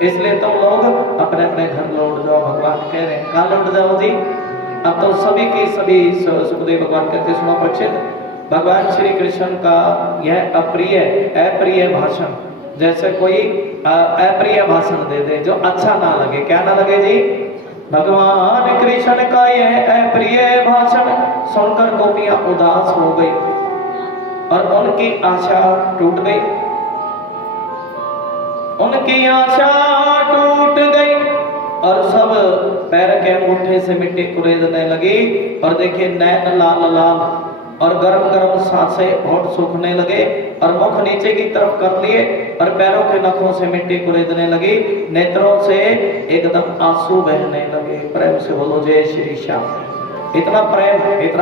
इसलिए तुम लोग अपने अपने घर लौट जाओ, भगवान कह रहे हैं। कहाँ लौट जाओ जी? अब तो सभी की सभी सुखदेव भगवान कहते सुनो परीक्षित, भगवान श्री कृष्ण का यह अप्रिय अप्रिय भाषण, जैसे कोई अप्रिय भाषण दे दे जो अच्छा ना लगे, क्या ना लगे जी? भगवान कृष्ण का यह अप्रिय भाषण सुनकर गोपियां उदास हो गई और उनकी आशा टूट गई, उनकी आशा टूट गई और सब पैर के अंगूठे से मिट्टी कुरेदने लगी। और देखिए नैन लाल लाल और गरम गरम सांसें होठ सूखने लगे और मुख नीचे की तरफ कर लिए और पैरों के नखों से मिट्टी कुरेदने लगी, नेत्रों से एकदम आंसू बहने लगे। प्रेम से बोलो जय श्री श्याम। इतना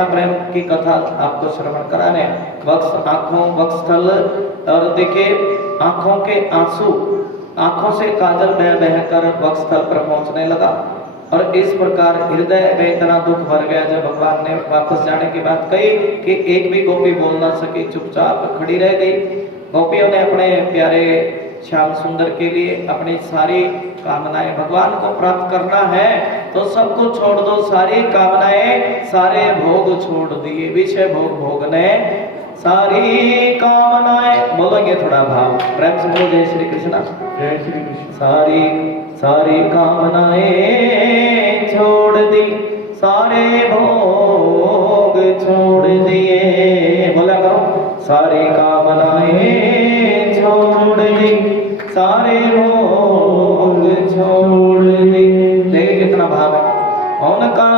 प्रेम की कथा आपको श्रवण कराने, वक्ष आंखों वक्षस्थल और देखिए आंखों के आंसू, आंखों से काजल बह बहकर वक्षस्थल पर पहुंचने लगा। और इस प्रकार हृदय में इतना दुख भर गया जब भगवान ने वापस जाने की बात कही कि एक भी गोपी बोल ना सकी, चुपचाप खड़ी रह गई। गोपियों ने अपने प्यारे श्याम सुंदर के लिए अपनी सारी कामनाएं, भगवान को प्राप्त करना है तो सब कुछ छोड़ दो, सारी कामनाएं सारे भोग छोड़ दिए, विषय भोग भोगने सारी कामनाएं। बोलोगे थोड़ा भाव प्रेम से बोलो जय श्री कृष्ण। जय श्री कृष्ण। सारी सारी कामनाएं छोड़ दी, सारे भोग छोड़ दिए। बोला करो सारी कामनाएं छोड़ दी, सारे भोग छोड़ दी। देखिए कितना भाव है, उनका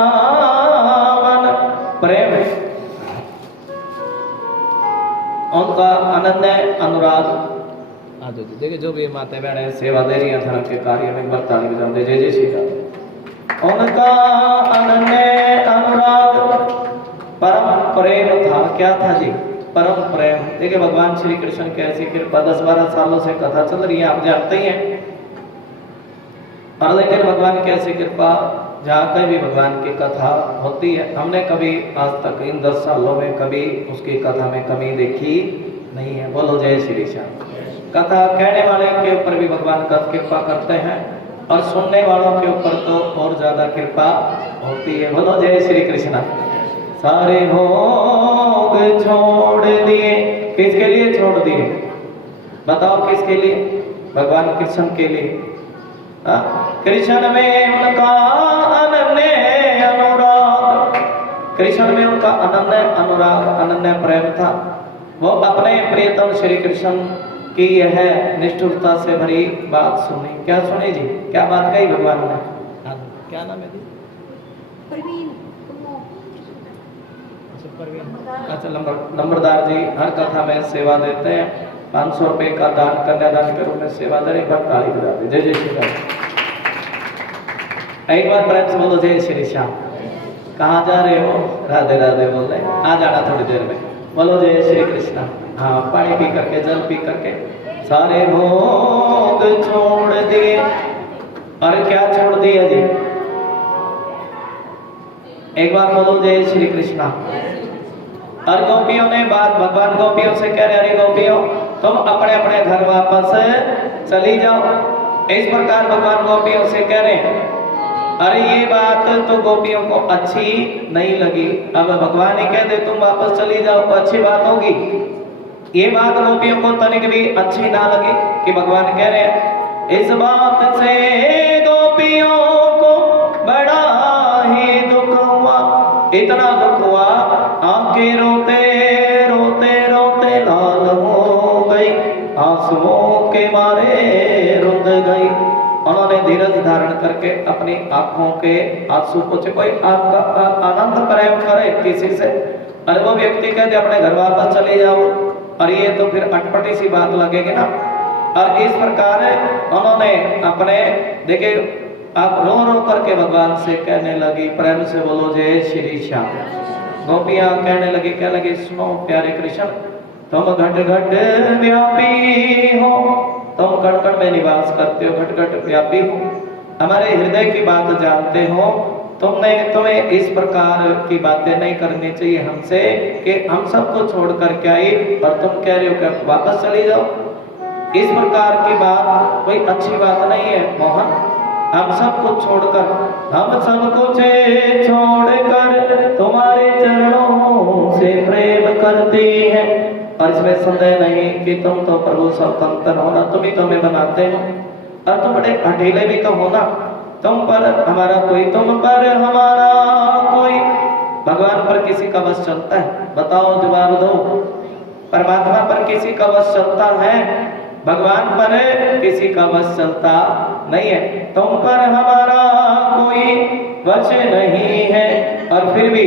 मन प्रेम, उनका अनन्य अनुराग। देखिए जो भी माता बहने सेवा दे रही है धर्म के कार्य में बरताली बजाते जय जय श्री राम। उनका अनन्य अनुराग परम प्रेम था। क्या था जी? परम प्रेम। देखिए भगवान श्री कृष्ण की ऐसी कृपा 10-12 सालों से कथा चल रही है, आप जानते ही हैं। और लेकिन भगवान की ऐसी कृपा, जहाँ कहीं भी भगवान की कथा होती है, हमने कभी आज तक इन 10 सालों में कभी उसकी कथा में कमी देखी नहीं है। बोलो जय श्री श्याम। कथा कहने वाले के ऊपर भी भगवान का कृपा करते हैं और सुनने वालों के ऊपर तो और ज्यादा कृपा होती है। बोलो जय श्री कृष्ण। सारे भोग छोड़ दिए, किसके लिए छोड़ दिए? बताओ किसके लिए? भगवान कृष्ण के लिए। कृष्ण में उनका अनन्य अनुराग, कृष्ण में उनका अनन्य अनुराग, अनन्य प्रेम था। वो अपने प्रियतम श्री कृष्ण की यह निष्ठुरता से भरी बात सुनी। क्या सुनी जी? क्या बात कही भगवान ने? क्या नाम है जी? अच्छा नंबरदार जी हर कथा में सेवा देते हैं, 500 रुपए का दान, कन्यादान के रूप में सेवा दे रहे। ताली बजाते जय जय श्री राम। एक बार प्रेम से बोलो जय श्री श्याम। कहाँ जा रहे हो? राधे राधे बोल रहे, आ जाना थोड़ी देर में। बोलो जय श्री कृष्ण। हाँ पानी पी करके, जल पी करके। सारे भोग छोड़ दिए। और क्या छोड़ दिया जी? एक बार बोलो जय श्री कृष्ण। और गोपियों ने बात, भगवान गोपियों से कह रहे, अरे गोपियों तुम अपने अपने घर वापस चली जाओ। इस प्रकार भगवान गोपियों से कह रहे हैं। अरे ये बात तो गोपियों को अच्छी नहीं लगी। अब भगवान ही कह दे तुम वापस चली जाओ तो अच्छी बात होगी। ये बात गोपियों को तनिक भी अच्छी ना लगी कि भगवान कह रहे हैं। इस बात से गोपियों को बड़ा ही दुख हुआ, इतना दुख हुआ आंखें रोते रोते रोते लाल हो गई, आंसुओं के मारे रुंध गई। उन्होंने धीरज धारण करके अपनी आंखों के आंसू पोंछे। कोई आपका आनंद प्रेम करे किसी से, अरे वो व्यक्ति कहते अपने घर वापस चले जाओ, और ये तो फिर अटपटी सी बात लगेगी ना। और इस प्रकार उन्होंने अपने देखे आप रो रो करके भगवान से कहने लगी। प्रेम से बोलो जय श्री श्याम। गोपियां कहने लगी, क्या लगी? सुनो प्यारे कृष्ण, तुम घट घट व्यापी हो, तुम कण कण में निवास करते हो, घट घट व्यापी हो, हमारे हृदय की बात जानते हो। तुम्हें इस प्रकार की बातें नहीं करनी चाहिए हमसे कि हम सबको छोड़ कर के आई और तुम कह रहे हो कि वापस चली जाओ। इस प्रकार की बात कोई अच्छी बात नहीं है मोहन। हम सब कुछ छोड़कर, हम सब कुछ छोड़कर तुम्हारे चरणों से प्रेम करते हैं। और इसमें संदेह नहीं कि तुम तो प्रभु स्वतंत्र हो ना, तुम ही तो हमें बनाते हो और तुम बड़े अकेले भी तो हो ना। तुम पर हमारा कोई, तुम पर हमारा कोई। भगवान पर किसी का बस चलता है? बताओ, जवाब दो। परमात्मा पर किसी का बस चलता है? भगवान पर किसी का बस चलता नहीं है। तुम पर हमारा कोई वश नहीं है और फिर भी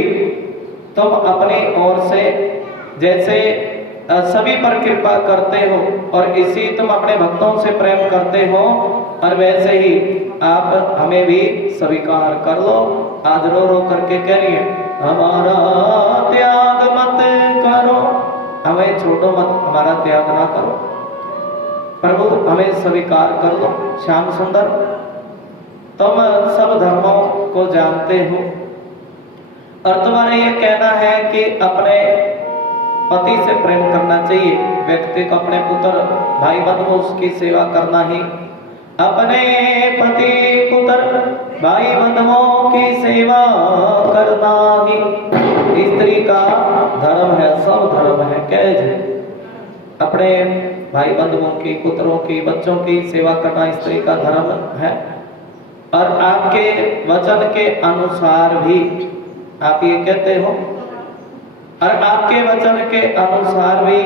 तुम अपनी ओर से जैसे सभी पर कृपा करते हो और इसी तुम अपने भक्तों से प्रेम करते हो और वैसे ही आप हमें भी स्वीकार कर लो। आज रो रो करके कह रही है, हमारा त्याग मत करो, हमें छोड़ो मत, हमारा त्याग ना करो प्रभु, हमें स्वीकार कर लो। श्याम सुंदर, तुम सब धर्मों को जानते हो और तुम्हारा ये कहना है कि अपने पति से प्रेम करना चाहिए, व्यक्ति को अपने पुत्र भाई बंधुओं की सेवा करना ही, अपने पति पुत्र भाई बंधुओं की सेवा करना ही स्त्री का धर्म है, सब धर्म है। कैसे अपने भाई बंधुओं की, पुत्रों की, बच्चों की सेवा करना स्त्री का धर्म है। और आपके वचन के अनुसार भी आप ये कहते हो और आपके वचन के अनुसार भी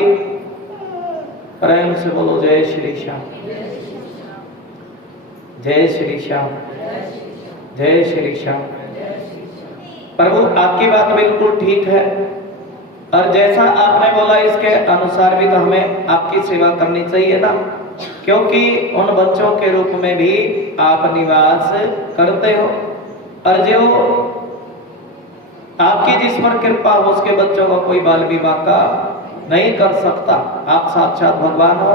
प्रेम से बोलो जय श्री श्याम, जय श्री श्याम, जय श्री श्याम। प्रभु आपकी बात बिल्कुल ठीक है और जैसा आपने बोला इसके अनुसार भी तो हमें आपकी सेवा करनी चाहिए ना, क्योंकि उन बच्चों के रूप में भी आप निवास करते हो और जो आपकी जिस पर कृपा हो उसके बच्चों को कोई बाल विवाह का नहीं कर सकता। आप साक्षात भगवान हो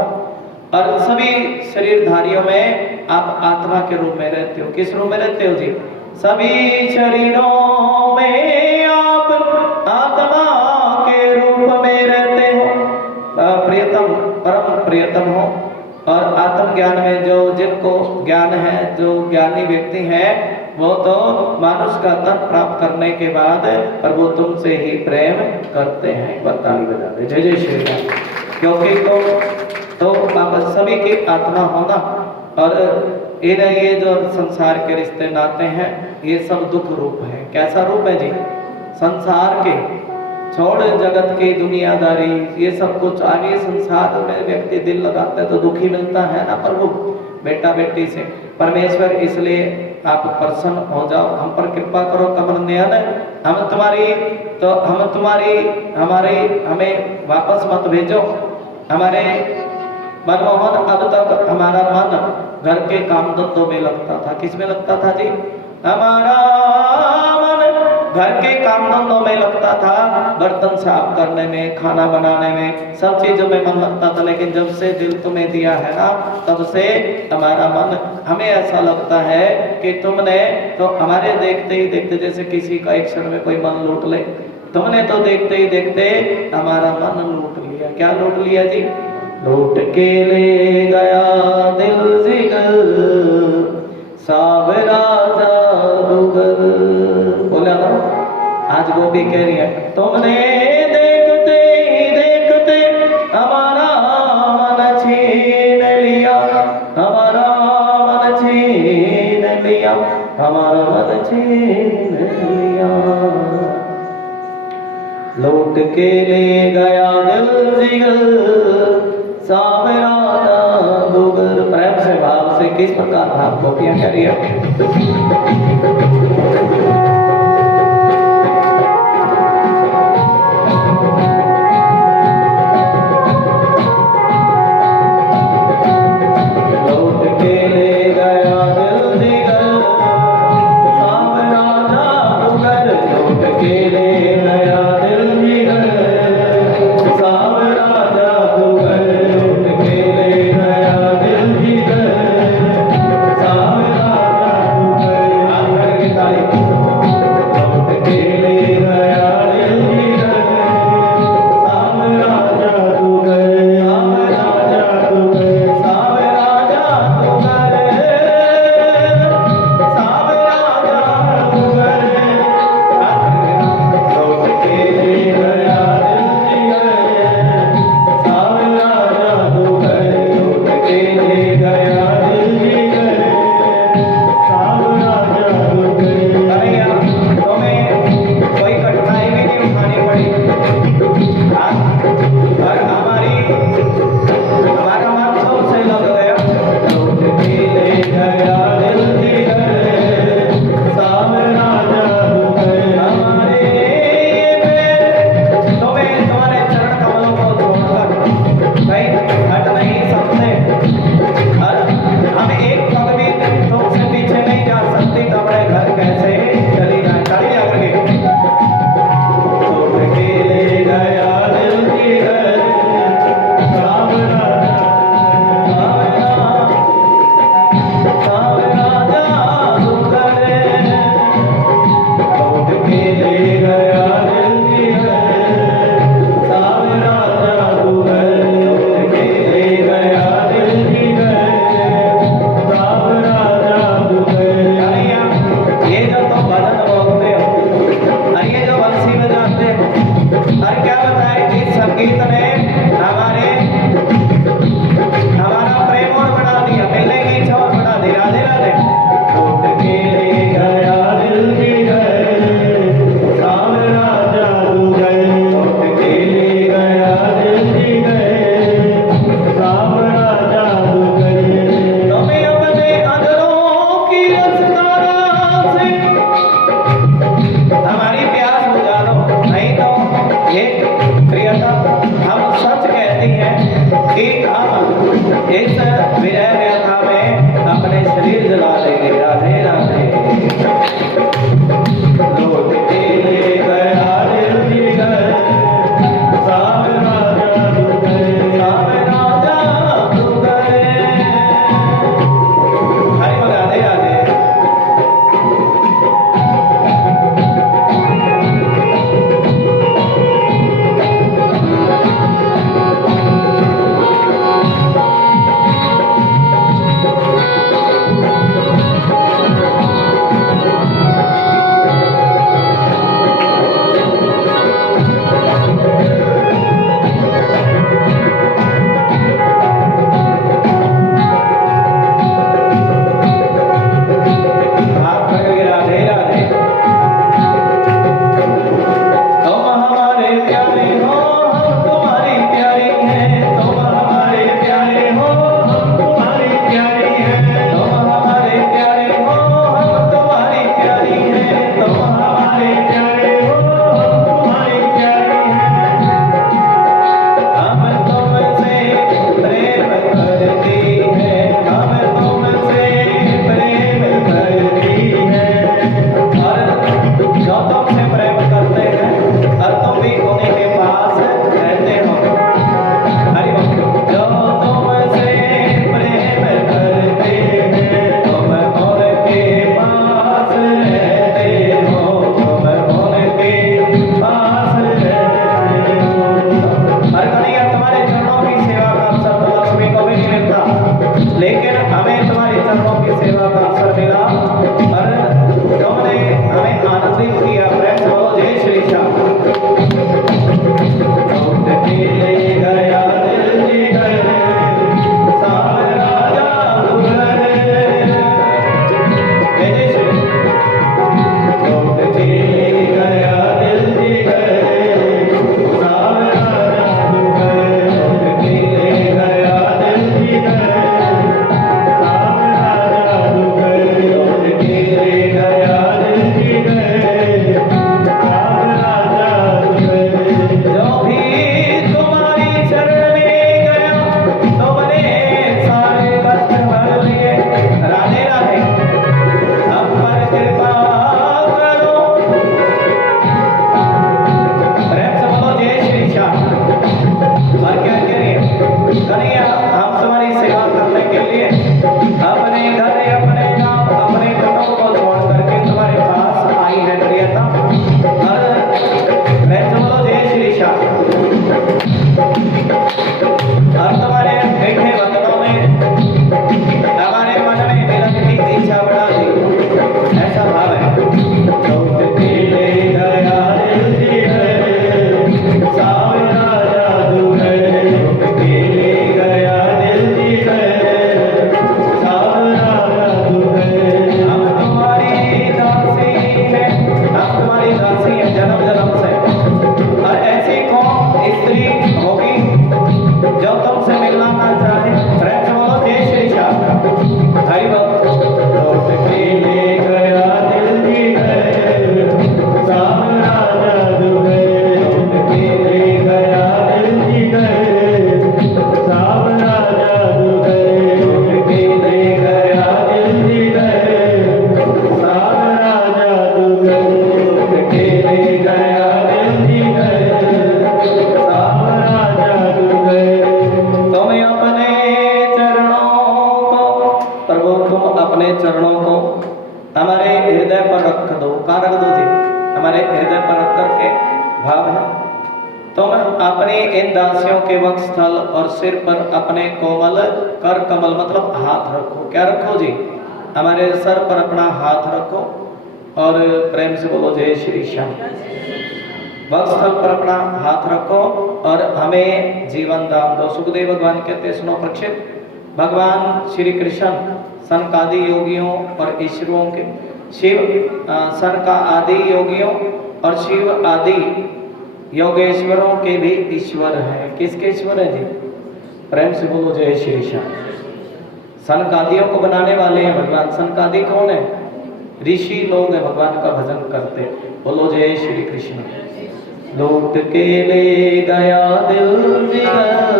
और सभी शरीरधारियों में आप आत्मा के रूप में रहते हो। किस रूप में रहते हो जी? सभी शरीरों में आप आत्मा के रूप में रहते हो, प्रियतम, परम प्रियतम हो। और आत्म ज्ञान में जो जिनको ज्ञान है, जो ज्ञानी व्यक्ति है, वो तो मानुष का तन प्राप्त करने के बाद प्रभु तुमसे ही प्रेम करते हैं। ताली बजा दे, जय जय श्री राम। क्योंकि तो आप सभी की आत्मा होना और ये जो संसार के रिश्ते नाते हैं ये सब दुख रूप है। कैसा रूप है जी? संसार के छोड़ जगत की दुनियादारी, ये सब कुछ आगे संसार में व्यक्ति दिल लगाता है तो दुखी मिलता है ना प्रभु बेटा बेटी से। परमेश्वर इसलिए आप प्रसन्न हो जाओ, हम पर कृपा करो कमल नयन, हम तुम्हारी हमें वापस मत भेजो। हमारे मनमोहन अब तक हमारा मन घर के काम धंधों में लगता था। किस में लगता था जी? हमारा मन घर के काम धंधों में लगता था, बर्तन साफ करने में, खाना बनाने में, सब चीजों में मन लगता था। लेकिन जब से दिल तुम्हें दिया है ना, तब से हमारा मन, हमें ऐसा लगता है कि तुमने तो हमारे देखते ही देखते, जैसे किसी का एक क्षण में कोई मन लूट ले, तुमने तो देखते ही देखते हमारा मन लूट लिया। क्या लूट लिया जी? लूट के ले गया दिल जिगर, सावरा जादूगर। बोला ना, आज वो भी कह रही है, तुमने देखते ही देखते हमारा मन छीन लिया, हमारा मन छीन लिया, हमारा मन छीन लिया। लूट के ले गया दिल जिगर, सावरा जादूगर। प्रेम से भाव से किस प्रकार भाव गोपियां कह रही है? के ले गया दिल जिगर, सावरा तुम अपने इन दासियों के वक्षस्थल और सिर पर अपने कोमल कर कमल मतलब हाथ रखो। क्या रखो जी? हमारे सर पर अपना हाथ रखो और प्रेम से बोलो जय श्री श्याम। वक्षस्थल पर अपना हाथ रखो और हमें जीवन दान दो। सुखदेव भगवान कहते सुनो परीक्षित, भगवान श्री कृष्ण सनकादि योगियों और ईश्वरों के शिव सनका आदि योगियों और शिव आदि योगेश्वरों के भी ईश्वर हैं। किसके ईश्वर है जी? प्रेम से बोलो जय श्री श्याम। सनकादियों को बनाने वाले हैं भगवान। सनकादि कौन है? ऋषि लोग हैं, भगवान का भजन करते। बोलो जय श्री कृष्ण। लूट के ले गया दिल जिगर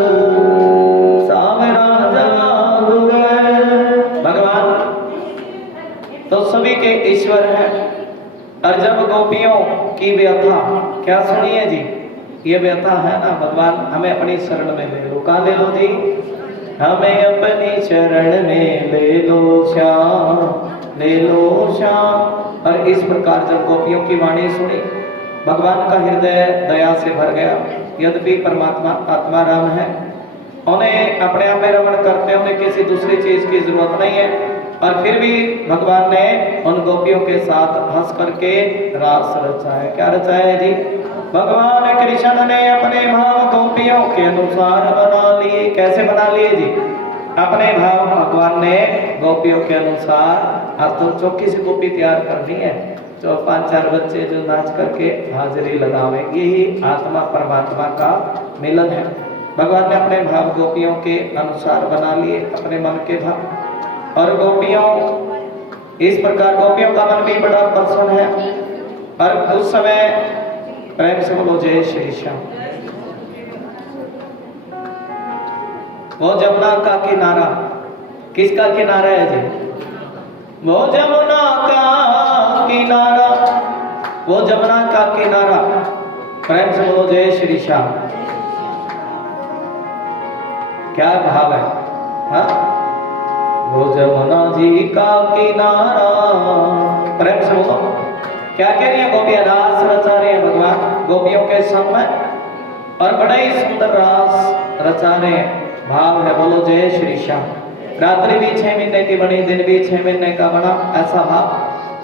सावरा जाग गए। भगवान तो सभी के ईश्वर हैं। और जब गोपियों की व्यथा, क्या सुनिए जी, ये व्यथा है ना, भगवान हमें अपनी शरण में ले लो। कहाँ ले लो जी? हमें अपनी शरण में ले लो श्याम, ले लो श्याम। और इस प्रकार जब गोपियों की वाणी सुनी, भगवान का हृदय दया से भर गया। यद्यपि परमात्मा आत्मा राम है, उन्हें अपने आप में रमण करते, उन्हें किसी दूसरी चीज की जरूरत नहीं है। और फिर भी भगवान ने उन गोपियों के साथ हंस करके रास रचा है। क्या रचा है जी? भगवान कृष्ण ने अपने भाव गोपियों के अनुसार बना लिए। कैसे बना लिए जी? अपने भाव भगवान ने गोपियों के अनुसार। आज तो चौकी से गोपी तैयार करनी है, जो 5-4 बच्चे जो नाच करके हाजिरी लगावे, यही आत्मा परमात्मा का मिलन है। भगवान ने अपने भाव गोपियों के अनुसार बना लिए, अपने मन के भाव। और गोपियों इस प्रकार, गोपियों का मन भी बड़ा प्रसन्न है। और उस समय प्रेम से बोलो जय श्री श्याम। वो जमुना का किनारा, किसका किनारा है जी? वो जमुना का किनारा, वो जमुना का किनारा। प्रेम से बोलो जय श्री श्याम। क्या भाव है? हाँ, वो जमुना जी का किनारा। प्रेम से बोलो। क्या कह रही है गोपियां? रास रचा रहे हैं भगवान गोपियों के संग में, और बड़ा ही सुंदर रास रचा रहे हैं। भाव है बोलो जय श्री श्याम। रात्रि भी 6 महीने की बनी, दिन भी 6 महीने का बना, ऐसा भाव।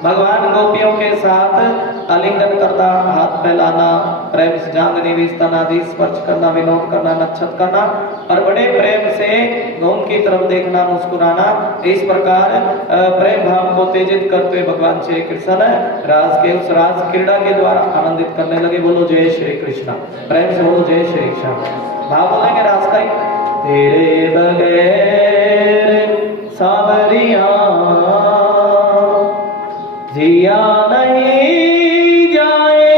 भगवान गोपियों के साथ आलिंगन करना, हाथ फैलाना, प्रेम से जांगनी विस्तानादि स्पर्श करना, विनोद करना, नक्षत्र करना, और बड़े प्रेम से उनकी तरफ देखना, मुस्कुराना। इस प्रकार प्रेम भाव को तेजित करते हुए भगवान श्री कृष्ण रास के उस रास क्रीड़ा के द्वारा आनंदित करने लगे। बोलो जय श्री कृष्ण। प्रेम से बोलो जय श्री कृष्ण। भाव बोलेंगे रास का ही। तेरे बगैर सावरिया जिया नहीं जाए,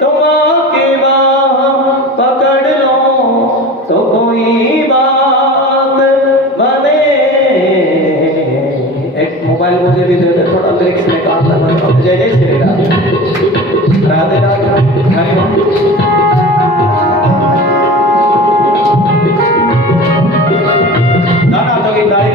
तुम आके बाह पकड़ लो तो कोई बात बने। एक मोबाइल मुझे भी दे दे, थोड़ा लिरिक्स निकालना है। जय जय श्री राम। राधे राधे। गाना तो की ताली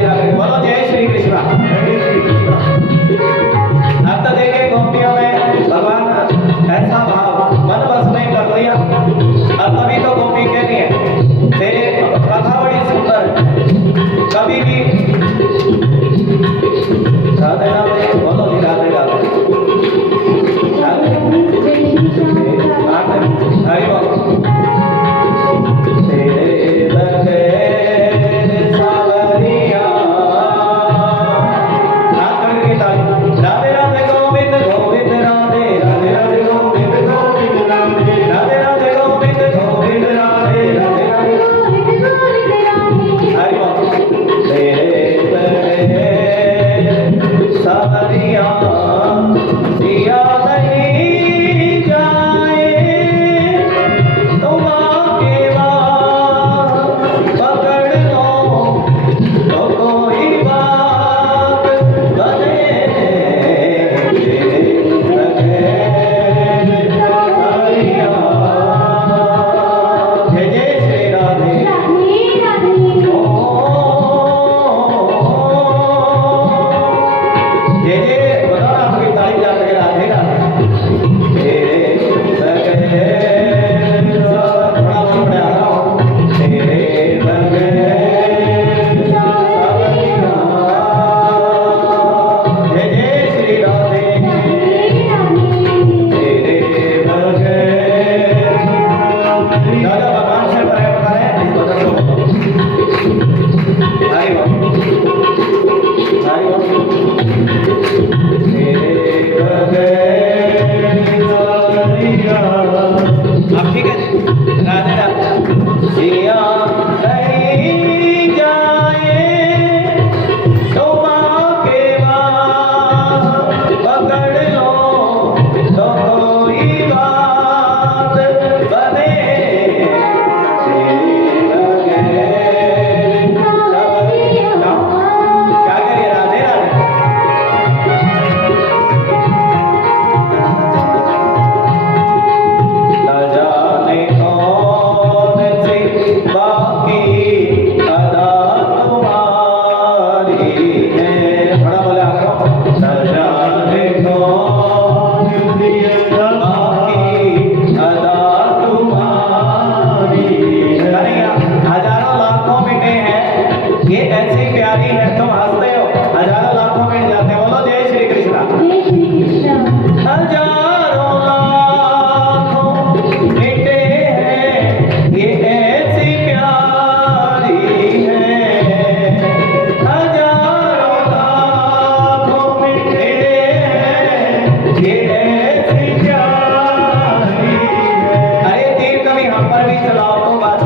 अब ठीक है जी, राधे राधे। जिया नहीं जाए तो माँ के बात पकड़ लो तो कोई बात बने क्या करिए राधे राधे। न जाने कौन सी बाकी अदा तुम्हारी है, बड़ा बोले आगे। न जाने कौन सी बाकी अदा तुम्हारी है। अरे हजारों लाखों मिटे हैं, ये ऐसी प्यारी है, तुम हंसते हो, हजारों लाखों मिट जाते हैं। बोलो जय श्री कृष्णा। हजारों लाखों मिटे हैं, ये ऐसी प्यारी है। हजारों लाखों मिटे हैं, ये ऐसी प्यारी है। अरे तीर कभी हम पर भी चलाओ तो बात